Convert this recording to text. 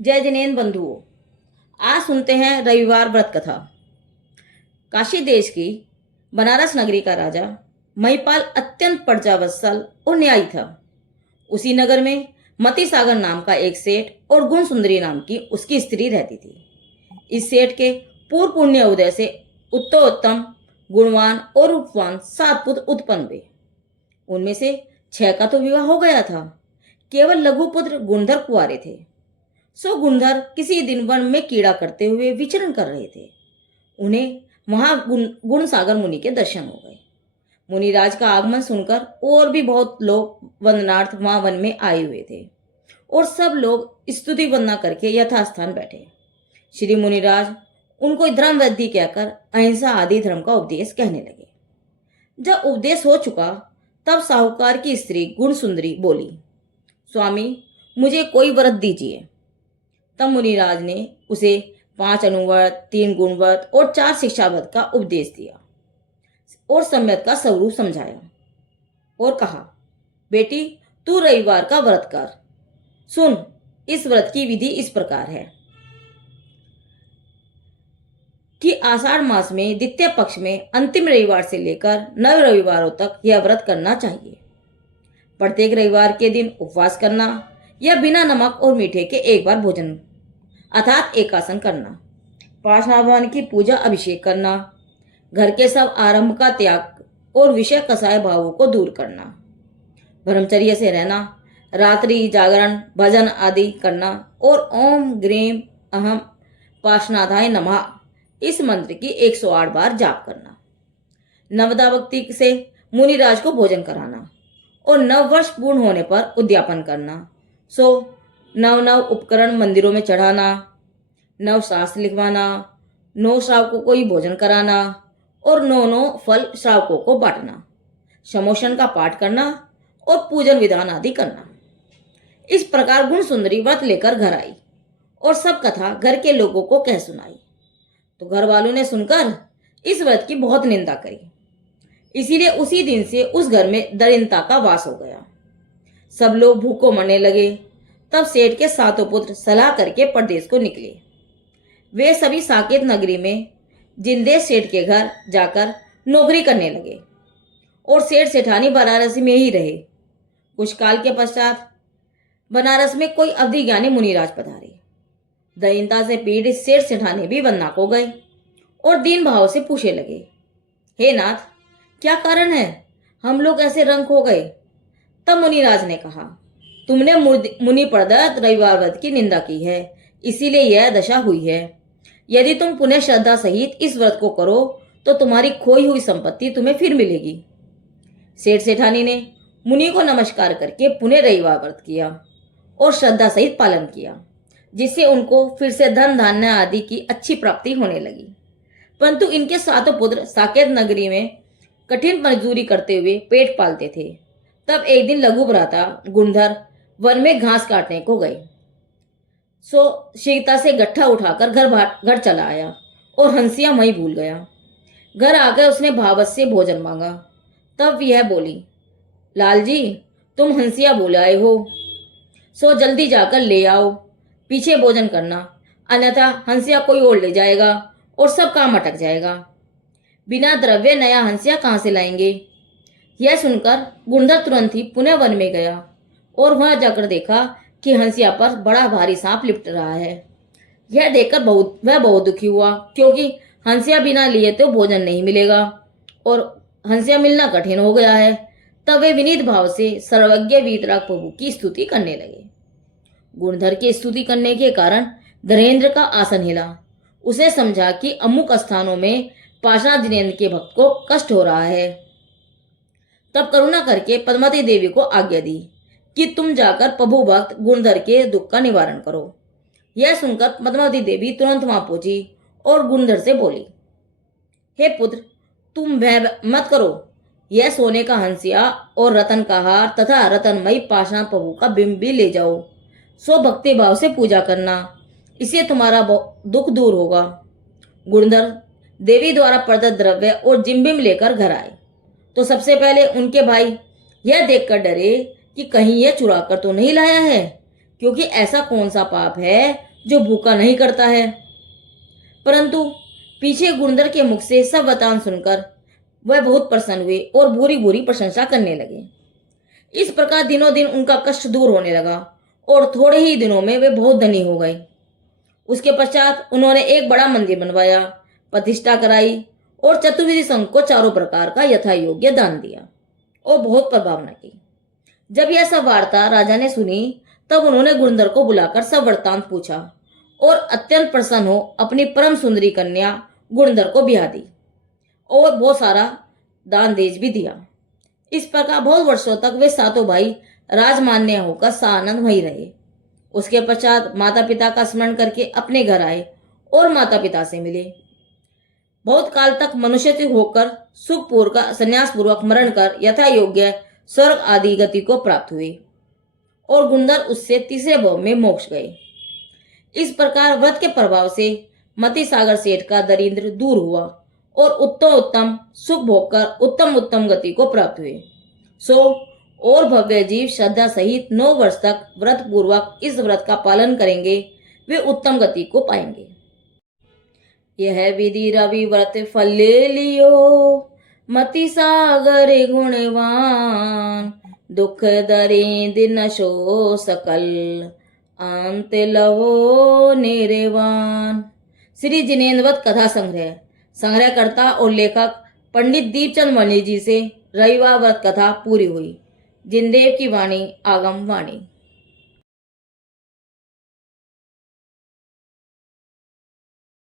जय जिनेन्द्र बंधुओं, आज सुनते हैं रविवार व्रत कथा। काशी देश की बनारस नगरी का राजा महिपाल अत्यंत प्रजावत्सल और न्यायी था। उसी नगर में मति सागर नाम का एक सेठ और गुण सुंदरी नाम की उसकी स्त्री रहती थी। इस सेठ के पूर्व पुण्य उदय से उत्तरोत्तम गुणवान और रूपवान 7 पुत्र उत्पन्न हुए। उनमें से 6 का तो विवाह हो गया था, केवल लघु पुत्र गुणधर कुंवारे थे। सो गुणधर किसी दिन वन में कीड़ा करते हुए विचरण कर रहे थे। उन्हें वहां गुण सागर मुनि के दर्शन हो गए। मुनिराज का आगमन सुनकर और भी बहुत लोग वंदनार्थ वहां वन में आए हुए थे और सब लोग स्तुति वंदना करके यथास्थान बैठे। श्री मुनिराज उनको धर्म वृद्धि कहकर अहिंसा आदि धर्म का उपदेश कहने लगे। जब उपदेश हो चुका तब साहूकार की स्त्री गुण सुंदरी बोली, स्वामी मुझे कोई व्रत दीजिए। तब मुनिराज ने उसे 5 अनुव्रत, 3 गुणव्रत और 4 शिक्षाव्रत का उपदेश दिया और सम्यक का स्वरूप समझाया और कहा, बेटी तू रविवार का व्रत कर। सुन, इस व्रत की विधि इस प्रकार है कि आषाढ़ मास में द्वितीय पक्ष में अंतिम रविवार से लेकर 9 रविवारों तक यह व्रत करना चाहिए। प्रत्येक रविवार के दिन उपवास करना या बिना नमक और मीठे के एक बार भोजन अर्थात एकासन करना, पार्श्वनाथ भगवान की पूजा अभिषेक करना, घर के सब आरंभ का त्याग और विषय कसाय भावों को दूर करना, ब्रह्मचर्य से रहना, रात्रि जागरण भजन आदि करना और ओम ग्रीम अहम पार्श्वनाथाय नमः इस मंत्र की 108 बार जाप करना। नवदा भक्ति से मुनिराज को भोजन कराना और 9 वर्ष पूर्ण होने पर उद्यापन करना। सो 9 उपकरण मंदिरों में चढ़ाना, 9 शास्त्र लिखवाना, 9 श्रावकों को ही भोजन कराना और 9 फल श्रावकों को बांटना, समोशन का पाठ करना और पूजन विधान आदि करना। इस प्रकार गुण सुंदरी व्रत लेकर घर आई और सब कथा घर के लोगों को कह सुनाई। तो घर वालों ने सुनकर इस व्रत की बहुत निंदा करी। इसीलिए उसी दिन से उस घर में दरिद्रता का वास हो गया। सब लोग भूखों मरने लगे। तब सेठ के 7 पुत्र सलाह करके परदेश को निकले। वे सभी साकेत नगरी में जिंदे सेठ के घर जाकर नौकरी करने लगे और सेठ सेठानी बनारस में ही रहे। कुछ काल के पश्चात बनारस में कोई अवधि ज्ञानी मुनिराज पधारे। दरिद्रता से पीड़ित सेठ सेठानी भी वंदना को गए और दीन भाव से पूछने लगे, हे नाथ क्या कारण है, हम लोग ऐसे रंग हो गए। तब मुनिराज ने कहा, तुमने मुनि प्रदत्त रविवार व्रत की निंदा की है, इसीलिए यह दशा हुई है। यदि तुम पुनः श्रद्धा सहित इस व्रत को करो तो तुम्हारी खोई हुई संपत्ति तुम्हें फिर मिलेगी। सेठ सेठानी ने मुनि को नमस्कार करके पुनः रविवार व्रत किया और श्रद्धा सहित पालन किया, जिससे उनको फिर से धन धान्य आदि की अच्छी प्राप्ति होने लगी। परंतु इनके 7 पुत्र साकेत नगरी में कठिन मजदूरी करते हुए पेट पालते थे। तब एक दिन लघु भ्राता गुणधर वन में घास काटने को गए। सो शीघ्रता से गट्ठा उठाकर घर चला आया और हंसिया वहीं भूल गया। घर आकर उसने भावत से भोजन मांगा। तब यह बोली, लाल जी तुम हंसिया भूल आए हो, सो जल्दी जाकर ले आओ, पीछे भोजन करना, अन्यथा हंसिया कोई और ले जाएगा और सब काम अटक जाएगा। बिना द्रव्य नया हंसिया कहाँ से लाएंगे। यह सुनकर गुणधर तुरंत ही पुनः वन में गया और वहां जाकर देखा कि हंसिया पर बड़ा भारी सांप लिपट रहा है। यह देखकर वह बहुत दुखी हुआ, क्योंकि हंसिया बिना लिए तो भोजन नहीं मिलेगा और हंसिया मिलना कठिन हो गया है। तब वे विनीत भाव से सर्वज्ञ वीतराग प्रभु की स्तुति करने लगे। गुणधर की स्तुति करने के कारण धरेंद्र का आसन हिला। उसे समझा कि अमुक स्थानों में पार्श्वनाथ जिनेन्द्र के भक्त को कष्ट हो रहा है। तब करुणा करके पद्मावती देवी को आज्ञा दी कि तुम जाकर प्रभु भक्त गुणधर के दुख का निवारण करो। यह सुनकर पद्मावती देवी तुरंत वहां पहुंची और गुणधर से बोली, हे पुत्र तुम भय मत करो, यह सोने का हंसिया और रतन का हार तथा रतनमयी पाषाण प्रभु का बिंब भी ले जाओ। सो भक्ति भाव से पूजा करना, इससे तुम्हारा दुख दूर होगा। गुणधर देवी द्वारा प्रदत्त द्रव्य और जिम्बिम लेकर घर आए तो सबसे पहले उनके भाई यह देखकर डरे कि कहीं यह चुरा कर तो नहीं लाया है, क्योंकि ऐसा कौन सा पाप है जो भूखा नहीं करता है। परंतु पीछे गुणधर के मुख से सब वृतांत सुनकर वह बहुत प्रसन्न हुए और बुरी बुरी प्रशंसा करने लगे। इस प्रकार दिनों दिन उनका कष्ट दूर होने लगा और थोड़े ही दिनों में वे बहुत धनी हो गए। उसके पश्चात उन्होंने एक बड़ा मंदिर बनवाया, प्रतिष्ठा कराई और चतुर्विधि संघ को चारों प्रकार का यथा योग्य दान दिया और बहुत प्रभावना की। जब यह सब वार्ता राजा ने सुनी तब उन्होंने गुणधर को बुलाकर सब वृत्तांत पूछा और अत्यंत प्रसन्न हो अपनी परम सुंदरी कन्या गुणधर को ब्याह दी और बहुत सारा दान देज भी दिया। इस प्रकार बहुत वर्षों तक वे सातों भाई राजमान्य होकर सानंद वहीं रहे। उसके पश्चात माता पिता का स्मरण करके अपने घर आए और माता पिता से मिले। बहुत काल तक मनुष्य होकर सुखपूर्व का संन्यास पूर्वक मरण कर यथा योग्य स्वर्ग आदि गति को प्राप्त हुए और गुणधर उससे तीसरे भव में मोक्ष गए। इस प्रकार व्रत के प्रभाव से मति सागर सेठ का दरिद्र दूर हुआ और उत्तम उत्तम सुख भोग कर उत्तम उत्तम गति को प्राप्त हुए। सो और भव्य जीव श्रद्धा सहित 9 वर्ष तक व्रत पूर्वक इस व्रत का पालन करेंगे, वे उत्तम गति को पाएंगे। यह विधि रवि व्रत फल ले लियो, मति सागर गुणवान, दुख दरिंद नशो सकल, अंत लवो निर्वाण। श्री जिनेन्द्रवत कथा संग्रहकर्ता और लेखक पंडित दीपचंद मणि जी से रविवार व्रत कथा पूरी हुई। जिनदेव की वाणी आगम वाणी।